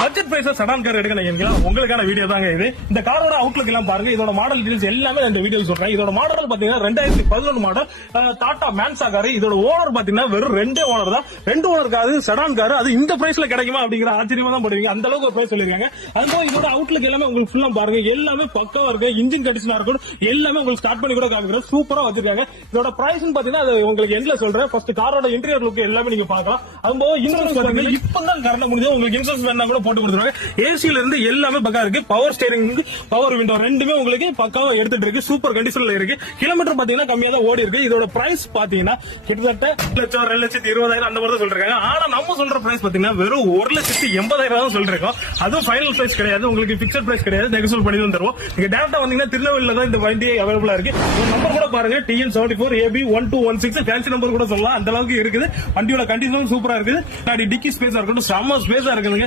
Budget பிரைஸ்ல sedan car எடுக்க நினைக்கிறீங்களா? உங்களுக்கான வீடியோ தாங்க இது. இந்த காரோட அவுட்லுக் எல்லாம் பாருங்க. இதோட மாடல் டீடைல்ஸ் எல்லாமே இந்த வீடியோ சொல்றேன். இதோட மாடல் பாத்தீங்கன்னா 2011 மாடல் டாடா மேன்சா கார். இதோட ஓனர் பாத்தீங்கன்னா வெறும் 2 ஓனர் தான். 2 ஓனர் காரு செடான் கார். அது இந்த பிரைஸ்ல கிடைக்குமா அப்படிங்கிற ஆச்சரியமா தான் படுவீங்க. அந்த அளவுக்கு ஒரு பிரைஸ் சொல்லிருக்காங்க. அதுபோல இதோட அவுட்லுக் எல்லாமே உங்களுக்கு ஃபுல்லா பாருங்க. எல்லாமே பக்காவா இருக்கு. இன்ஜின் கண்டிஷனா இருக்கும். எல்லாமே உங்களுக்கு ஸ்டார்ட் பண்ணி கூட காமிக்கிறேன். சூப்பரா வச்சிருக்காங்க. இதோட பிரைஸ் பாத்தீங்கன்னா அது உங்களுக்கு எண்ட்ல சொல்றேன். ஃபர்ஸ்ட் காரோட இன்டீரியர் லுக் எல்லாமே நீங்க பார்க்கலாம். அதுபோல இன்சூரன்ஸ் பாருங்க. இப்பதான் கரண்ட் முடிஞ்சு உங்களுக்கு இன்சூரன்ஸ் வேணா கூட போட்டு கொடுத்துருவாங்க. ஏசில இருந்து எல்லாமே பக்கா இருக்கு. பவர் ஸ்டீரிங், பவர் விண்டோ ரெண்டுமே உங்களுக்கு பக்காவா எடுத்துட்டு இருக்கு. சூப்பர் கண்டிஷன்ல இருக்கு. கிலோமீட்டர் பாத்தீங்கன்னா கம்மியா தான் ஓடி இருக்கு. இதோட பிரைஸ் பாத்தீங்கன்னா கிட்டத்தட்ட 2,20,000 அந்த மாதிரி தான் சொல்றாங்க. ஆனா நம்ம சொல்ற பிரைஸ் பாத்தீங்கன்னா வெறும் 1,80,000 தான் சொல்றோம். அதுவும் ஃபைனல் பிரைஸ் கிடையாது. உங்களுக்கு பிக்சட் பிரைஸ் கிடையாது. நெகோசியேட் பண்ணி தான் தருவோம். நீங்க டேரக்டா வந்தீங்கன்னா திருநெல்வேலியில தான் இந்த வண்டி அவைலபிளா இருக்கு. நம்பர் கூட பாருங்க, TN74AB1216 ஃபேன்சி நம்பர் கூட சொல்லலாம். அந்த அளவுக்கு இருக்குது. வண்டியோட கண்டிஷனும் சூப்பரா இருக்குது. டிக்கி ஸ்பேஸா இருக்கட்டும், செம்ம ஸ்பேஸா இருக்குதுங்க.